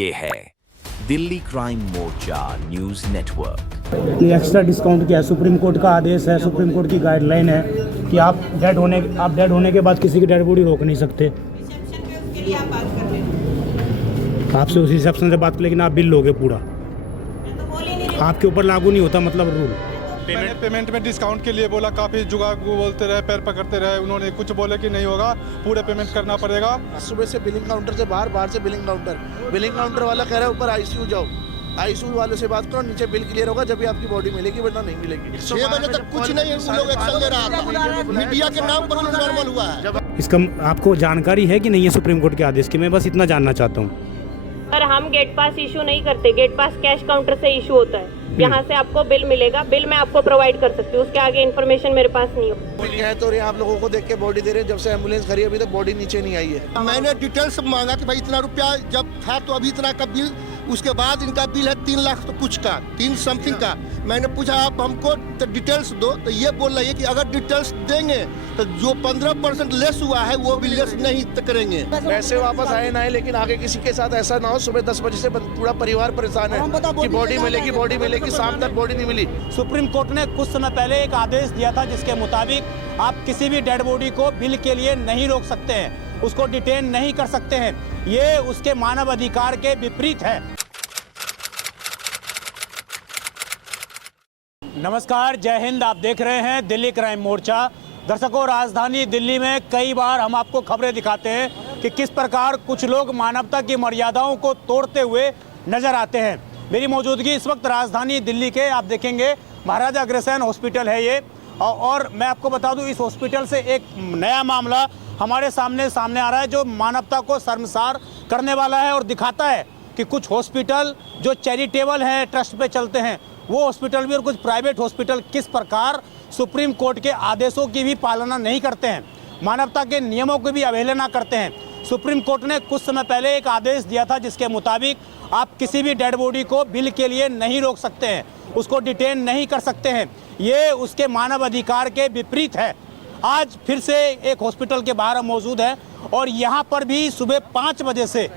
ये है दिल्ली क्राइम मोर्चा news network. Extra discount क्या है? सुप्रीम कोर्ट का आदेश है, सुप्रीम कोर्ट की गाइडलाइन है कि आप डेड होने के बाद किसी की डेड बॉडी रोक नहीं सकते। आपसे उसी रिसेप्शन से बात कर, लेकिन आप बिल लोगे पूरा, आपके ऊपर लागू नहीं होता मतलब रूल। पेमेंट में डिस्काउंट के लिए बोला, काफ़ी जुगाड़ बोलते रहे, पैर पकड़ते रहे, उन्होंने कुछ बोले कि नहीं होगा, पूरे पेमेंट करना पड़ेगा। सुबह से बिलिंग काउंटर से बाहर से बिलिंग काउंटर वाला कह रहा है ऊपर आईसीयू जाओ, आईसीयू वाले से बात करो, नीचे बिल क्लियर होगा जब भी आपकी बॉडी मिलेगी, वरना नहीं मिलेगी। 6 बजे तक कुछ नहीं, उन लोग एक्शन ले रहा था, मीडिया के नाम पर नॉर्मल हुआ है। इसका आपको जानकारी है कि नहीं है सुप्रीम कोर्ट के आदेश की? मैं बस इतना जानना चाहता हूँ। पर हम गेट पास इशू नहीं करते, गेट पास कैश काउंटर से इशू होता है। यहाँ से आपको बिल मिलेगा, बिल मैं आपको प्रोवाइड कर सकती हूँ, उसके आगे इन्फॉर्मेशन मेरे पास नहीं हो। तो आप लोगों को देख के बॉडी दे रहे हैं, जब से एम्बुलेंस खड़ी अभी तक बॉडी नीचे नहीं आई है। मैंने डिटेल्स मांगा कि भाई इतना रुपया जब था तो अभी इतना का बिल, उसके बाद इनका बिल है 3 लाख तो कुछ का, 3 समथिंग का। मैंने पूछा आप हमको तो डिटेल्स दो, तो ये बोल रही है कि अगर डिटेल्स देंगे तो जो 15% लेस हुआ है वो भी लेस नहीं करेंगे। पैसे वापस आए ना आए, लेकिन आगे किसी के साथ ऐसा ना हो सुबह 10 बजे से पूरा परिवार परेशान है कि बॉडी मिलेगी, शाम तक बॉडी नहीं मिली। सुप्रीम कोर्ट ने कुछ समय पहले एक आदेश दिया था जिसके मुताबिक आप किसी भी डेड बॉडी को बिल के लिए नहीं रोक सकते हैं, उसको डिटेन नहीं कर सकते हैं। ये उसके मानव अधिकार के विपरीत है। नमस्कार, जय हिंद। आप देख रहे हैं दिल्ली क्राइम मोर्चा। दर्शकों, राजधानी दिल्ली में कई बार हम आपको खबरें दिखाते हैं कि किस प्रकार कुछ लोग मानवता की मर्यादाओं को तोड़ते हुए नजर आते हैं। मेरी मौजूदगी इस वक्त राजधानी दिल्ली के, आप देखेंगे महाराजा अग्रसेन हॉस्पिटल है ये, और मैं आपको बता दूं इस हॉस्पिटल से एक नया मामला हमारे सामने आ रहा है जो मानवता को शर्मसार करने वाला है और दिखाता है कि कुछ हॉस्पिटल जो चैरिटेबल हैं, ट्रस्ट पे चलते हैं, वो हॉस्पिटल भी और कुछ प्राइवेट हॉस्पिटल किस प्रकार सुप्रीम कोर्ट के आदेशों की भी पालना नहीं करते हैं, मानवता के नियमों की भी अवहेलना करते हैं। सुप्रीम कोर्ट ने कुछ समय पहले एक आदेश दिया था जिसके मुताबिक आप किसी भी डेड बॉडी को बिल के लिए नहीं रोक सकते हैं, उसको डिटेन नहीं कर सकते हैं। ये उसके मानव अधिकार के विपरीत है। आज फिर से एक हॉस्पिटल के बाहर हम मौजूद हैं और यहाँ पर भी सुबह 5 बजे से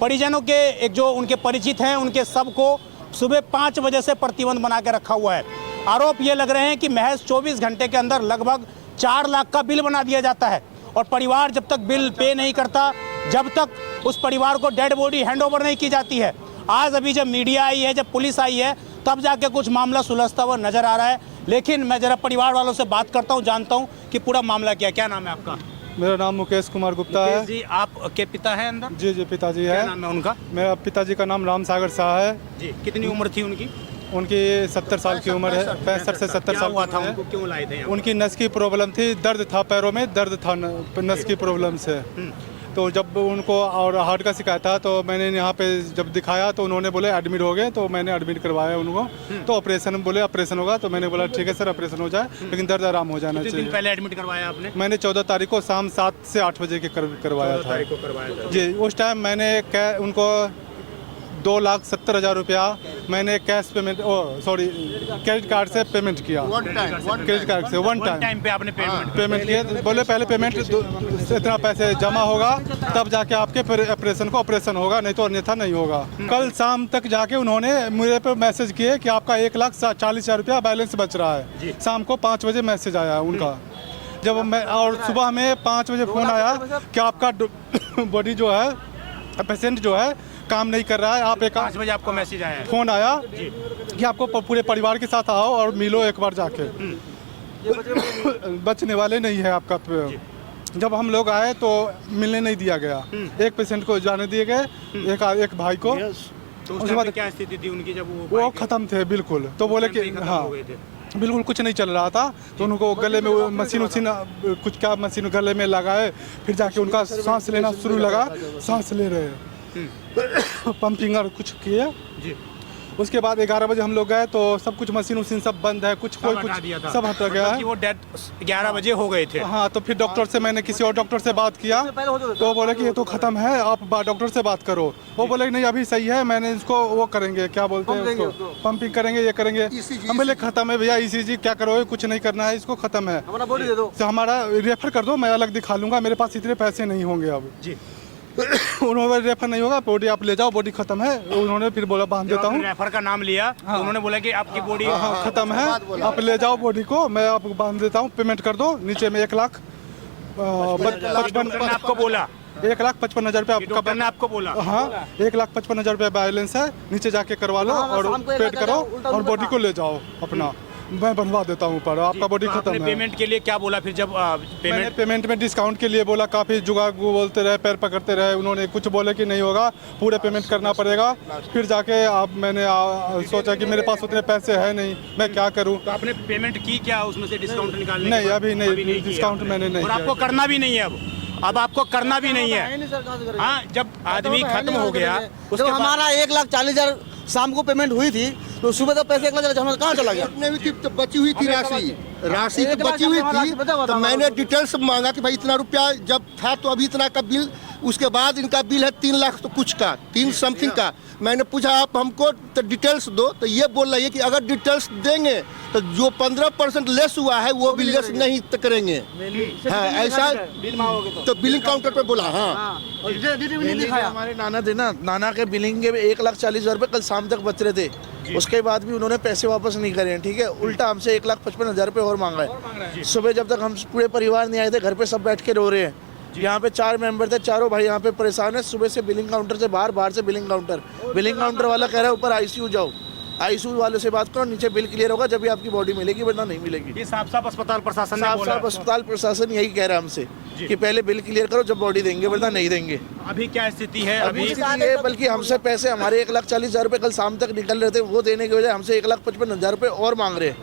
परिजनों के एक जो उनके परिचित हैं उनके सबको सुबह 5 बजे से प्रतिबंध बना के रखा हुआ है। आरोप ये लग रहे हैं कि महज 24 घंटे के अंदर लगभग 4 लाख का बिल बना दिया जाता है और परिवार जब तक बिल पे नहीं करता, जब तक उस परिवार को डेड बॉडी हैंडओवर नहीं की जाती है। आज अभी जब मीडिया आई है, जब पुलिस आई है, तब जाके कुछ मामला सुलझता हुआ नजर आ रहा है। लेकिन मैं जरा परिवार वालों से बात करता हूँ, जानता हूँ कि पूरा मामला क्या नाम है आपका? मेरा नाम मुकेश कुमार गुप्ता है। जी, आपके पिता है अंदर? जी पिताजी है। क्या नाम है उनका? मेरा पिताजी का नाम राम सागर शाह है। जी, कितनी उम्र थी उनकी? उनकी 70 साल की उम्र है, 65 से 70 साल हुआ था? है। उनको क्यों लाए थे? उनकी नस की प्रॉब्लम थी, दर्द था, पैरों में दर्द था नस की प्रॉब्लम से। तो जब उनको और हार्ट का शिकायत था तो मैंने यहाँ पे जब दिखाया तो उन्होंने बोले एडमिट हो गए, तो मैंने एडमिट करवाया उनको। तो ऑपरेशन बोले ऑपरेशन होगा, तो मैंने बोला ठीक है सर ऑपरेशन हो जाए, लेकिन दर्द आराम हो जाना चाहिए। पहले एडमिट करवाया आपने? मैंने 14 तारीख को शाम 7 से 8 बजे के करवाया था। जी, उस टाइम मैंने उनको 2,70,0000 रुपया मैंने कैश पेमेंट, क्रेडिट कार्ड से पेमेंट किया। क्रेडिट कार्ड से वन टाइम पे आपने पेमेंट किया। बोले पहले पेमेंट इतना पैसे जमा होगा तब जाके आपके ऑपरेशन को ऑपरेशन होगा, नहीं तो अन्यथा नहीं होगा। कल शाम तक जाके उन्होंने मेरे पे मैसेज किए कि आपका 1,40,000 रुपया बैलेंस बच रहा है। शाम को 5 बजे मैसेज आया उनका। जब मैं और सुबह में 5 बजे फ़ोन आया कि आपका बॉडी जो है, पेशेंट जो है काम नहीं कर रहा है, आप 5 बजे आपको मैसेज आया? फ़ोन आया कि आपको पूरे परिवार के साथ आओ और मिलो एक बार जाके, बचने वाले नहीं है आपका। जब हम लोग आए तो मिलने नहीं दिया गया, एक पेशेंट को जाने दिए गए, एक भाई को। तो उसके बाद क्या स्थिति थी उनकी जब वो ख़त्म थे बिल्कुल? तो बोले कि हाँ बिल्कुल कुछ नहीं चल रहा था, तो उनको गले में मशीन कुछ क्या मशीन गले में लगाए, फिर जाके उनका सांस लेना शुरू लगा, सांस ले रहे पंपिंग और कुछ किए। उसके बाद 11 बजे हम लोग गए तो सब कुछ मशीन सब बंद है, कुछ कोई कुछ सब हटा गया है। वो डेड 11 बजे हो गए थे? हाँ, तो फिर डॉक्टर से मैंने किसी और डॉक्टर से बात किया तो बोले कि ये तो ख़त्म है, आप डॉक्टर से बात करो। वो बोले नहीं अभी सही है, मैंने इसको वो करेंगे, क्या बोलते हैं उसको, पंपिंग करेंगे, ये करेंगे। हम बोले ख़त्म है भैया, ECG क्या करोगे, कुछ नहीं करना है, इसको ख़त्म है, हमारा रेफर कर दो, मैं अलग दिखा लूँगा, मेरे पास इतने पैसे नहीं होंगे अब। उन्होंने रेफर नहीं होगा, बॉडी आप ले जाओ, बॉडी खत्म है। उन्होंने फिर बोला बांध देता हूँ। रेफर का नाम लिया तो उन्होंने बोला कि आपकी बॉडी हाँ खत्म है, आप ले जाओ बॉडी को, मैं आपको बांध देता हूँ, पेमेंट कर दो। नीचे में 1,55,000 आपको बोला 1,55,000 रुपये डॉक्टर ने आपको बोला। हाँ 1,55,000 रुपये बैलेंस है, नीचे जाके करवा लो और पेड करो और बॉडी को ले जाओ अपना, मैं बनवा देता हूँ। पर आपका बॉडी खत्म है। पेमेंट के लिए क्या बोला फिर जब पेमेंट में डिस्काउंट के लिए बोला, काफ़ी जुगाड़ बोलते रहे, पैर पकड़ते रहे। उन्होंने कुछ बोले कि नहीं होगा, पूरे पेमेंट करना पड़ेगा। फिर जाके मैंने सोचा कि मेरे पास उतने पैसे हैं नहीं, मैं क्या करूँ। तो आपने पेमेंट की क्या उसमें से डिस्काउंट निकालने? नहीं अभी नहीं, डिस्काउंट मैंने नहीं और आपको करना भी नहीं है अब आपको करना भी नहीं है। हाँ जब आदमी खत्म हो गया उसके हमारा 1,40,000 शाम को पेमेंट हुई थी तो सुबह तो पैसे 1,00,000 कहाँ चला गया? अपने भी तो बची हुई थी राशि तो बची हुई थी, तो मैंने डिटेल्स मांगा कि भाई इतना रुपया जब था तो अभी इतना का बिल, उसके बाद इनका बिल है 3 लाख तो कुछ का, 3 समथिंग का। मैंने पूछा आप हमको तो डिटेल्स दो, तो ये बोल रही है कि अगर डिटेल्स देंगे तो जो 15% लेस हुआ है वो भी लेस नहीं करेंगे। हाँ ऐसा तो बिलिंग काउंटर पे बोला। हाँ हमारे नाना थे ना, नाना के बिलिंग के 1,40,000 रुपये कल शाम तक बच रहे थे, उसके बाद भी उन्होंने पैसे वापस नहीं करे हैं। ठीक है, उल्टा हमसे 1,55,000 रुपये और मांगा है। सुबह जब तक हम पूरे परिवार नहीं आए थे, घर पे सब बैठ के रो रहे हैं। यहाँ पे 4 मेंबर थे, चारों भाई यहाँ पे परेशान है। सुबह से बिलिंग काउंटर से बाहर से बिलिंग काउंटर वाला कह रहा है ऊपर आईसीयू जाओ, आईसीयू वाले से बात करो, नीचे बिल क्लियर होगा जब भी आपकी बॉडी मिलेगी, वरना नहीं मिलेगी। ये साफ अस्पताल प्रशासन ने बोला। साफ अस्पताल प्रशासन यही कह रहा है हमसे कि पहले बिल क्लियर करो जब बॉडी देंगे, वरना नहीं देंगे। अभी क्या स्थिति है? अभी ये बल्कि हमसे पैसे हमारे 1,40,000 रुपये कल शाम तक निकल रहे थे, वो देने की वजह हमसे 1,55,000 रुपये और मांग रहे हैं।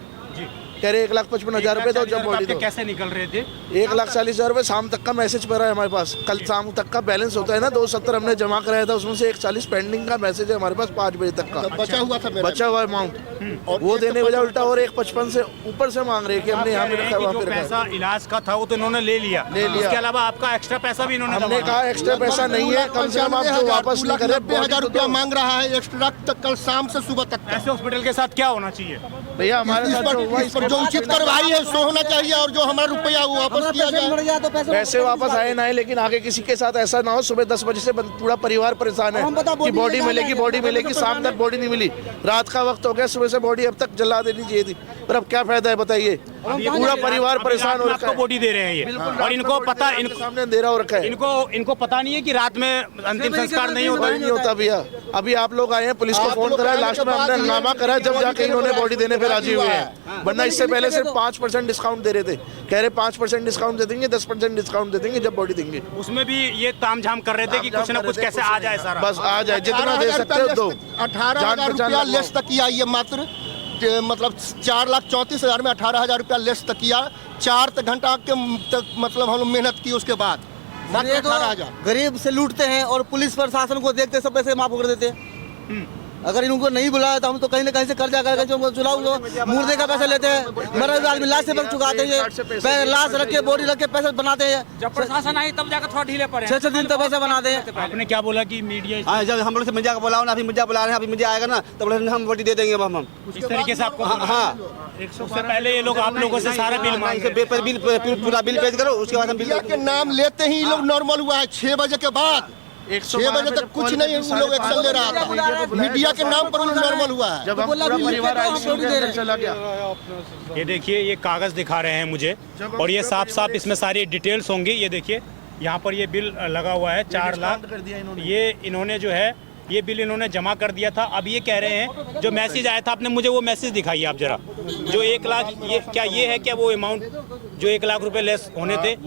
कह रहे 1,55,000 रुपये तो जब बॉडी दो। कैसे निकल रहे थे? 1,40,000 रुपये शाम तक का मैसेज पड़ा है हमारे पास। कल शाम तक का बैलेंस होता है ना 270 हमने जमा कराया था, उसमें से 1,40 पेंडिंग का मैसेज है हमारे पास 5 बजे तक का बचा हुआ था, बचा हुआ अमाउंट, वो देने की वजह उल्टा और 1,55 से ऊपर से मांग रहे हैं कि हमने यहाँ पे रखा, वहाँ पे रखा। पैसा इलाज का था वो तो इन्होंने ले लिया। उसके अलावा आपका एक्स्ट्रा पैसा भी इन्होंने हमने कहा एक्स्ट्रा पैसा नहीं है, कम से कम आप जो वापस नहीं करें। 90,000 रुपया मांग रहा है एक्स्ट्रा तक, कल शाम से सुबह तक। ऐसे हॉस्पिटल के साथ क्या होना चाहिए भैया? हमारे साथ इस पर जो उचित कार्रवाई है सो होना चाहिए और जो हमारा रुपया वो वापस किया जाए। पैसे वापस आए ना आए, लेकिन आगे किसी के साथ ऐसा ना हो सुबह 10 बजे से पूरा परिवार परेशान है कि बॉडी मिलेगी, शाम तक बॉडी नहीं मिली। रात का वक्त हो गया, सुबह से बॉडी अब तक जला देनी चाहिए थी, पर अब क्या फायदा है बताइए? पूरा परिवार परेशान हो रखा है। बॉडी दे रहे हैं ये, और इनको पता, इनको सामने अंधेरा हो रखा है। इनको पता नहीं है कि रात में अंतिम संस्कार नहीं होता भैया। अभी आप लोग आए हैं, पुलिस को फोन करा, लास्ट में हमने हंगामा करा, जब जाके इन्होंने बॉडी देने पे राजी हुए हैं, वरना इससे पहले सिर्फ 5% डिस्काउंट दे रहे थे। कह रहे 5% डिस्काउंट दे देंगे, 10% डिस्काउंट दे देंगे जब बॉडी देंगे। उसमें भी ये तामझाम कर रहे थे कि कुछ ना कुछ कैसे आ जाए सारा। बस आ जाए, जितना दे सकते हो दो। 18,000 रुपया लेस तक किया, ये मात्र मतलब 4,34,000 में 18,000 रुपया लेस तक किया। 4 घंटा के तक मतलब हम लोग मेहनत की, उसके बाद ये तो गरीब से लूटते हैं और पुलिस प्रशासन को देखते सब पैसे माफ कर देते हैं। अगर इनको नहीं बुलाया तो हम तो कहीं ना कहीं से कर्जा कर चुनाव मुर्दे का पैसा लेते हैं, मरे हुए आदमी लाश से चुकाते हैं, लाश रख के बॉडी रख के पैसे बनाते हैं। जब प्रशासन आई तब जाकर थोड़ा ढीले पड़े, 6 दिन तक पैसे बनाते हैं। आपने क्या बोला कि मीडिया? हाँ, जब हम लोग से मीडिया को बुलाओ ना, अभी मीडिया बुला रहे हैं, अभी मीडिया आएगा ना तब हम बॉडी दे देंगे। हम इस तरीके से आपको? हाँ, उससे पहले ये लोग आप लोगों से सारा बिल मांगे, पूरा बिल पेश करो, उसके बाद हम मीडिया के नाम लेते ही लोग नॉर्मल हुआ है। 6 बजे के बाद 6 बजे तक कुछ नहीं उन लोग एक्शन ले रहा था, मीडिया के नाम पर नॉर्मल हुआ है। जब परिवार चला गया। ये देखिए, ये कागज दिखा रहे हैं मुझे और ये साफ इसमें सारी डिटेल्स होंगी। ये देखिए यहाँ पर ये बिल लगा हुआ है 4 लाख, ये इन्होंने जो है ये बिल इन्होंने जमा कर दिया था। अब ये कह रहे हैं जो मैसेज आया था, आपने मुझे वो मैसेज दिखाइए आप जरा, जो 1 लाख, ये क्या ये है क्या वो अमाउंट जो 1 लाख रुपए लेस होने थे?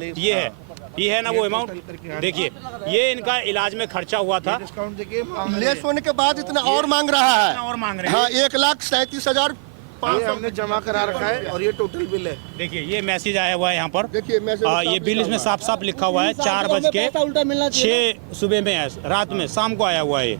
ये है ना वो अमाउंट? देखिए ये इनका इलाज में खर्चा हुआ था, लेस होने के बाद इतना और मांग रहा है। और मांग रहे हैं। हाँ, 1,37,000 हमने जमा करा रखा है और ये टोटल बिल है। देखिए ये मैसेज आया हुआ है यहाँ पर, देखिए ये बिल इसमें साफ लिखा हुआ है। 4:06 सुबह में है, रात में, शाम को आया हुआ है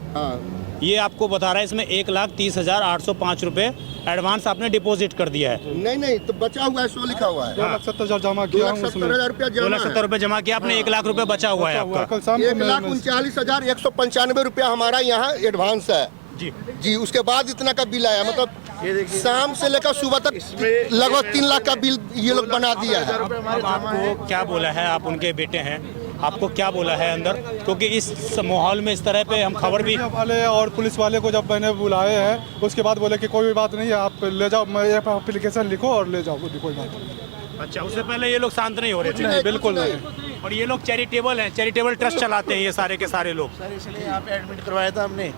ये आपको बता रहा है। इसमें 1,30,805 रुपए एडवांस आपने डिपॉजिट कर दिया है। नहीं तो बचा हुआ है, 100 लिखा हुआ है। 2,70,000 जमा किया हूँ, 2,70,000 रुपया 2,70,000 रुपए जमा किया आपने, 1 लाख रुपए बचा हुआ है आपका। 1,39,195 रुपया हमारा यहाँ एडवांस है जी। उसके बाद इतना का बिल आया, मतलब शाम से लेकर सुबह तक लगभग 3 लाख का बिल ये लोग बना दिया है। अब आपको क्या बोला है, आप उनके बेटे हैं, आपको क्या बोला है अंदर, क्योंकि इस माहौल में इस तरह पे हम खबर भी वाले और पुलिस वाले को जब मैंने बुलाए हैं उसके बाद बोले कि कोई बात नहीं है, आप ले जाओ, एप्लीकेशन लिखो और ले जाओ, कोई बात नहीं। अच्छा, उससे पहले ये लोग शांत नहीं हो रहे थे? नहीं, बिल्कुल नहीं। और ये लोग चैरिटेबल हैं, चैरिटेबल ट्रस्ट चलाते हैं ये सारे के सारे लोग। सर इसलिए यहाँ पे एडमिट करवाया था हमने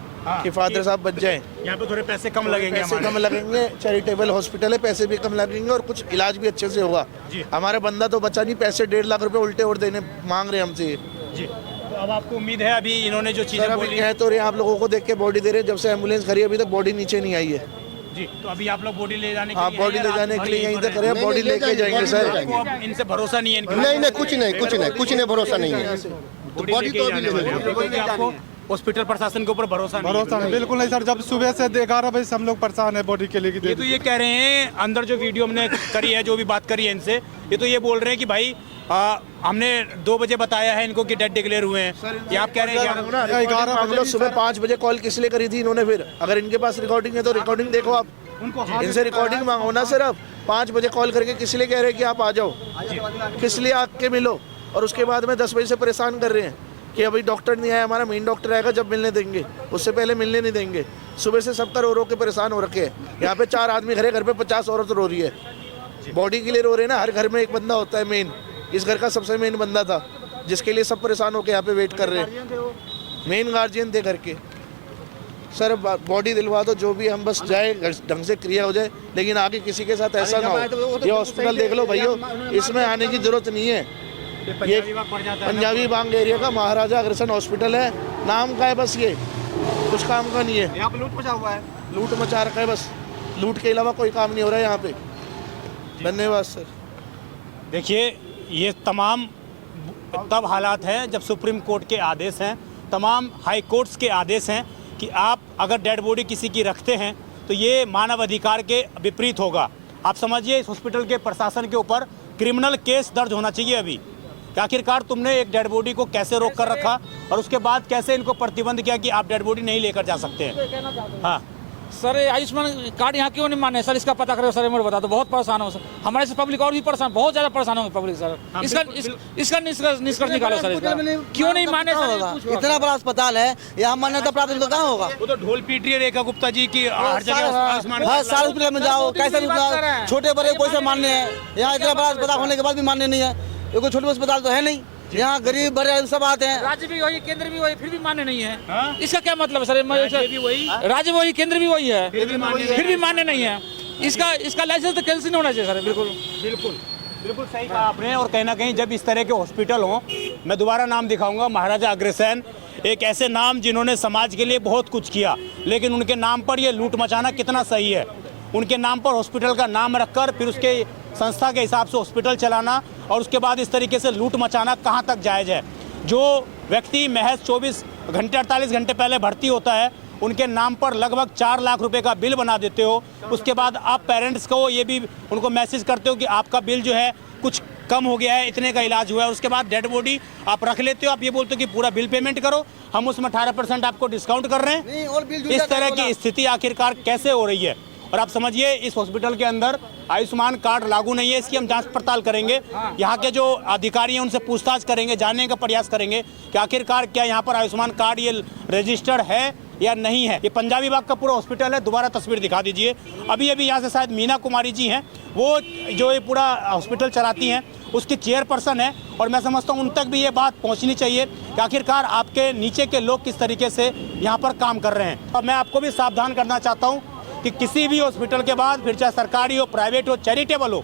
कि फादर साहब बच जाएं। यहाँ पे थोड़े पैसे कम लगेंगे, पैसे कम लगेंगे, चैरिटेबल हॉस्पिटल है, पैसे भी कम लगेंगे और कुछ इलाज भी अच्छे से होगा। हमारा बंदा तो बचा नहीं, पैसे 1.5 लाख रुपए उल्टे और देने मांग रहे हैं हमसे जी। तो अब आपको उम्मीद है, अभी इन्होंने जो चीजें बोली कह तो रहे हैं, आप लोगों को देख के बॉडी दे रहे हैं, जब से एम्बुलेंस खड़ी है अभी तक बॉडी नीचे नहीं आई है जी। तो अभी आप लोग बॉडी ले जाने के आप लिए बॉडी ले जाने के लिए यहीं तक करें, बॉडी लेके जाएंगे सर। आपको अब इनसे भरोसा नहीं है? नहीं, कुछ नहीं भरोसा नहीं है। बॉडी तो अभी ले आपको हॉस्पिटल प्रशासन के ऊपर भरोसा नहीं, बिल्कुल नहीं सर। जब सुबह से 11 बजे से हम लोग परेशान है बॉडी के लिए। ये तो ये कह रहे हैं, अंदर जो वीडियो हमने करी है, जो भी बात करी है इनसे, ये तो ये बोल रहे हैं कि भाई हमने 2 बजे बताया है इनको कि डेड डिक्लेयर हुए हैं। ये आप कह रहे हैं 11 बजे सुबह 5 बजे कॉल किस लिए करी थी इन्होंने? फिर अगर इनके पास रिकॉर्डिंग है तो रिकॉर्डिंग देखो आप, इनसे रिकॉर्डिंग मांगो ना सर। आप 5 बजे कॉल करके किस लिए कह रहे हैं कि आप आ जाओ, किस लिए आके मिलो, और उसके बाद में 10 बजे से परेशान कर रहे हैं कि अभी डॉक्टर नहीं आया, हमारा मेन डॉक्टर आएगा जब मिलने देंगे, उससे पहले मिलने नहीं देंगे। सुबह से सबका रो के परेशान हो रखे हैं। यहाँ पे 4 आदमी खड़े, घर पे 50 औरत रो रही है, बॉडी के लिए रो रहे हैं ना। हर घर में एक बंदा होता है मेन, इस घर का सबसे मेन बंदा था जिसके लिए सब परेशान होकर यहाँ पे वेट कर रहे हैं। मेन गार्जियन थे घर के। सर बॉडी दिलवा दो, जो भी, हम बस जाए, ढंग से क्रिया हो जाए, लेकिन आगे किसी के साथ ऐसा ना हो। ये हॉस्पिटल देख लो भैया, इसमें आने की जरूरत नहीं है। ये पंजाबी बाग एरिया का महाराजा अग्रसेन हॉस्पिटल है, नाम का है बस, ये कुछ काम का नहीं है। यहाँ पे लूट मचा हुआ है, लूट मचा रखा है बस, लूट के अलावा कोई काम नहीं हो रहा है यहाँ पे। धन्यवाद सर। देखिए, ये तमाम तब हालात हैं जब सुप्रीम कोर्ट के आदेश हैं, तमाम हाई कोर्ट्स के आदेश हैं कि आप अगर डेड बॉडी किसी की रखते हैं तो ये मानव अधिकार के विपरीत होगा। आप समझिए, इस हॉस्पिटल के प्रशासन के ऊपर क्रिमिनल केस दर्ज होना चाहिए अभी कि आखिरकार तुमने एक डेड बॉडी को कैसे रोक कर रखा और उसके बाद कैसे इनको प्रतिबंध किया कि आप डेड बॉडी नहीं लेकर जा सकते हैं। हाँ सर, आयुष्मान कार्ड यहाँ क्यों नहीं माने सर? इसका पता करो सर, मुझे बता दो। बहुत परेशान हो सर, हमारे से पब्लिक और भी परेशान, बहुत ज़्यादा परेशान होंगे पब्लिक सर। इसका निष्कर्ष निकालो सर, इसका क्यों नहीं माने सर? इतना बड़ा अस्पताल है, यहाँ मान्यता प्राप्त इनको कहाँ होगा? वो तो ढोल पीट रही है रेखा गुप्ता जी की, हर जगह आयुष्मान हर साल हॉस्पिटल में जाओ, कैसे भी छोटे बड़े कोई से मान्य है। यहाँ इतना बड़ा अस्पताल होने के बाद भी मान्य नहीं है। ये कोई छोटे अस्पताल तो है नहीं, यहाँ गरीब बड़े सब आते हैं। राज्य भी वही, केंद्र भी वही, फिर भी मान्य नहीं है। इसका क्या मतलब है सर? राज्य वही, केंद्र भी वही है, फिर भी मान्य नहीं है। इसका लाइसेंस तो कैंसिल होना चाहिए सर। बिल्कुल बिल्कुल बिल्कुल सही कहा आपने। और कहीं ना कहीं जब इस तरह के हॉस्पिटल हों, मैं दोबारा नाम दिखाऊंगा, महाराजा अग्रसेन, एक ऐसे नाम जिन्होंने समाज के लिए बहुत कुछ किया, लेकिन उनके नाम पर ये लूट मचाना कितना सही है? उनके नाम पर हॉस्पिटल का नाम रखकर फिर उसके संस्था के हिसाब से हॉस्पिटल चलाना और उसके बाद इस तरीके से लूट मचाना कहाँ तक जायज़ है? जो व्यक्ति महज 24 घंटे 48 घंटे पहले भर्ती होता है, उनके नाम पर लगभग 4 लाख रुपए का बिल बना देते हो। उसके बाद आप पेरेंट्स को ये भी उनको मैसेज करते हो कि आपका बिल जो है कुछ कम हो गया है, इतने का इलाज हुआ है। उसके बाद डेड बॉडी आप रख लेते हो, आप ये बोलते हो कि पूरा बिल पेमेंट करो, हम उसमें 18% आपको डिस्काउंट कर रहे हैं। इस तरह की स्थिति आखिरकार कैसे हो रही है? और आप समझिए, इस हॉस्पिटल के अंदर आयुष्मान कार्ड लागू नहीं है। इसकी हम जांच पड़ताल करेंगे, यहाँ के जो अधिकारी हैं उनसे पूछताछ करेंगे, जानने का प्रयास करेंगे कि आखिरकार क्या यहाँ पर आयुष्मान कार्ड ये रजिस्टर्ड है या नहीं है। ये पंजाबी बाग का पूरा हॉस्पिटल है, दोबारा तस्वीर दिखा दीजिए। अभी यहाँ से शायद मीना कुमारी जी हैं, वो जो ये पूरा हॉस्पिटल चलाती हैं, उसकी चेयरपर्सन है। और मैं समझता हूँ उन तक भी ये बात पहुँचनी चाहिए कि आखिरकार आपके नीचे के लोग किस तरीके से यहाँ पर काम कर रहे हैं। और मैं आपको भी सावधान करना चाहता हूँ कि किसी भी हॉस्पिटल के बाद, फिर चाहे सरकारी हो, प्राइवेट हो, चैरिटेबल हो,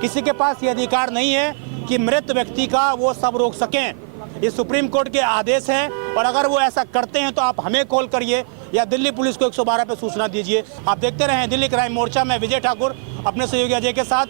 किसी के पास ये अधिकार नहीं है कि मृत व्यक्ति का वो सब रोक सकें। ये सुप्रीम कोर्ट के आदेश हैं और अगर वो ऐसा करते हैं तो आप हमें कॉल करिए या दिल्ली पुलिस को 112 पे सूचना दीजिए। आप देखते रहें दिल्ली क्राइम मोर्चा में विजय ठाकुर अपने सहयोगी अजय के साथ।